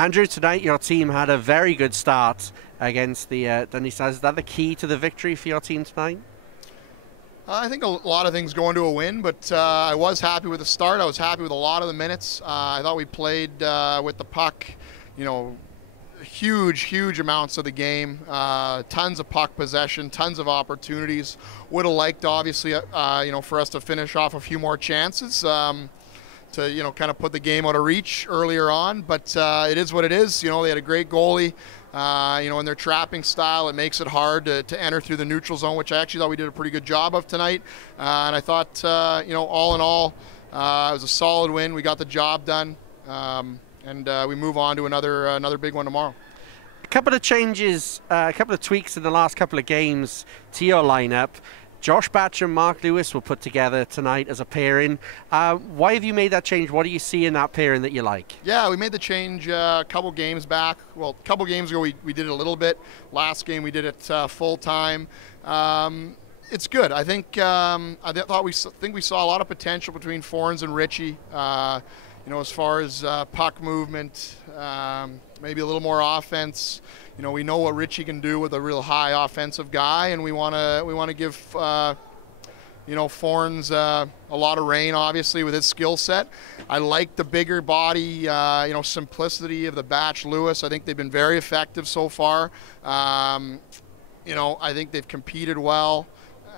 Andrew, tonight your team had a very good start against the Dundee Stars. Is that the key to the victory for your team tonight? I think a lot of things go into a win, but I was happy with the start. I was happy with a lot of the minutes. I thought we played with the puck, huge amounts of the game. Tons of puck possession, tons of opportunities. Would have liked, obviously, for us to finish off a few more chances. To kind of put the game out of reach earlier on, but it is what it is. They had a great goalie. In their trapping style, it makes it hard to enter through the neutral zone, which I actually thought we did a pretty good job of tonight. And I thought, all in all, it was a solid win. We got the job done, and we move on to another big one tomorrow. A couple of changes, a couple of tweaks in the last couple of games to your lineup. Josh Batch and Mark Lewis were put together tonight as a pairing. Why have you made that change? What do you see in that pairing that you like? Yeah, we made the change a couple games back. Well, a couple games ago we did it a little bit. Last game we did it full time. It's good. I think we saw a lot of potential between Forens and Richie. As far as puck movement, maybe a little more offense. We know what Richie can do with a real high offensive guy, and we want to give Forens a lot of rein, obviously, with his skill set. I like the bigger body, simplicity of the Batch Lewis. I think they've been very effective so far. I think they've competed well.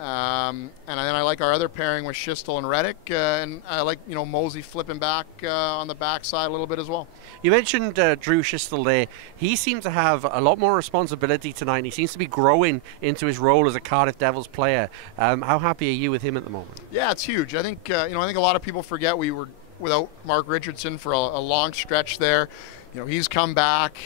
And then I like our other pairing with Schistel and Reddick, and I like Mosey flipping back on the backside a little bit as well. You mentioned Drew Schistel there. He seems to have a lot more responsibility tonight, and he seems to be growing into his role as a Cardiff Devils player. How happy are you with him at the moment? Yeah, it's huge. I think I think a lot of people forget we were without Mark Richardson for a long stretch there. He's come back.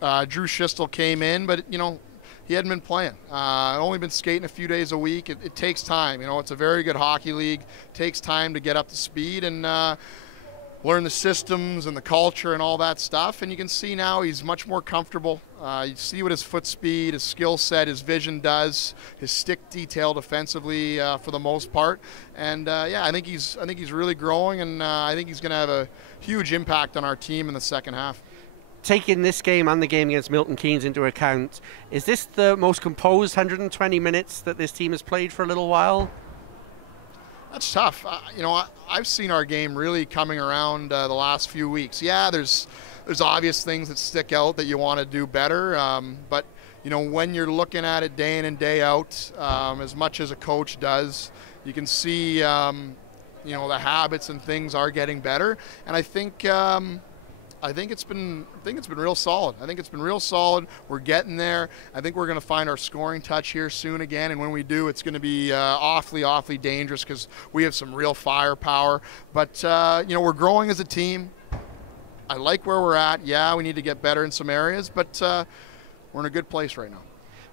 Drew Schistel came in, but he hadn't been playing. Only been skating a few days a week. It takes time. It's a very good hockey league. It takes time to get up to speed and learn the systems and the culture and all that stuff. And you can see now he's much more comfortable. You see what his foot speed, his skill set, his vision does, his stick detail defensively for the most part. And I think he's really growing, and I think he's going to have a huge impact on our team in the second half. Taking this game and the game against Milton Keynes into account, is this the most composed 120 minutes that this team has played for a little while? That's tough. I've seen our game really coming around the last few weeks. Yeah, there's obvious things that stick out that you want to do better, but when you're looking at it day in and day out, as much as a coach does, you can see the habits and things are getting better, and I think it's been real solid. I think it's been real solid. We're getting there. I think we're going to find our scoring touch here soon again, and when we do, it's going to be awfully dangerous because we have some real firepower. But we're growing as a team. I like where we're at. Yeah, we need to get better in some areas, but we're in a good place right now.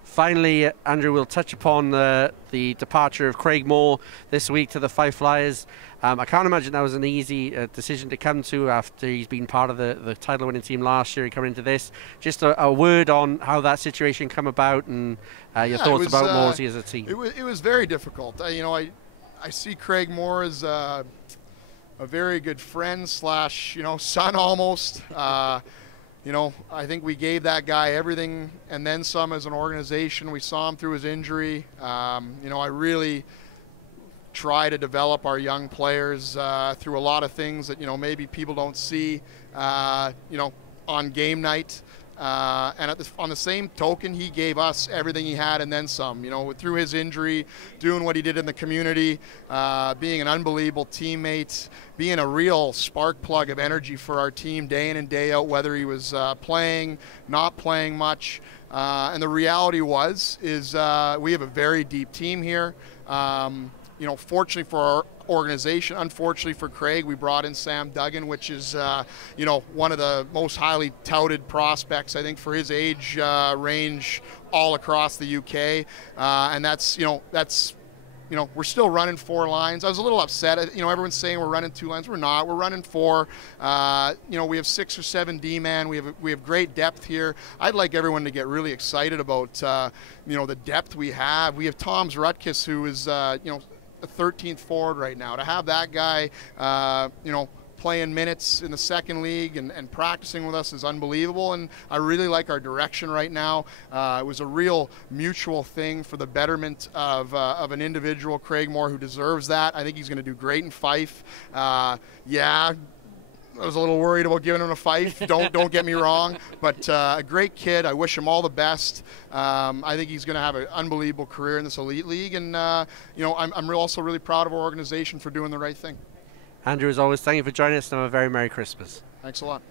Finally, Andrew, we'll touch upon the departure of Craig Moore this week to the Five Flyers. I can't imagine that was an easy decision to come to after he's been part of the title-winning team last year and coming into this. Just a word on how that situation come about and your thoughts about Morsey as a team. It was very difficult. I see Craig Moore as a very good friend / son almost. I think we gave that guy everything and then some as an organization. We saw him through his injury. I really try to develop our young players through a lot of things that, maybe people don't see, on game night. And on the same token, he gave us everything he had and then some. Through his injury, doing what he did in the community, being an unbelievable teammate, being a real spark plug of energy for our team day in and day out, whether he was playing, not playing much. And the reality is we have a very deep team here. Fortunately for our organization, unfortunately for Craig, we brought in Sam Duggan, which is one of the most highly touted prospects, I think, for his age range all across the UK. And that's we're still running 4 lines. I was a little upset. Everyone's saying we're running 2 lines. We're not. We're running 4. We have 6 or 7 D-man. We have great depth here. I'd like everyone to get really excited about the depth we have. We have Toms Rutkus, who is a 13th forward right now. To have that guy, playing minutes in the second league and practicing with us is unbelievable, and I really like our direction right now. It was a real mutual thing for the betterment of an individual, Craig Moore, who deserves that. I think he's going to do great in Fife. Yeah, I was a little worried about giving him a Fife. Don't get me wrong, but a great kid. I wish him all the best. I think he's going to have an unbelievable career in this elite league, and you know, I'm also really proud of our organization for doing the right thing. Andrew, as always, thank you for joining us, and have a very Merry Christmas. Thanks a lot.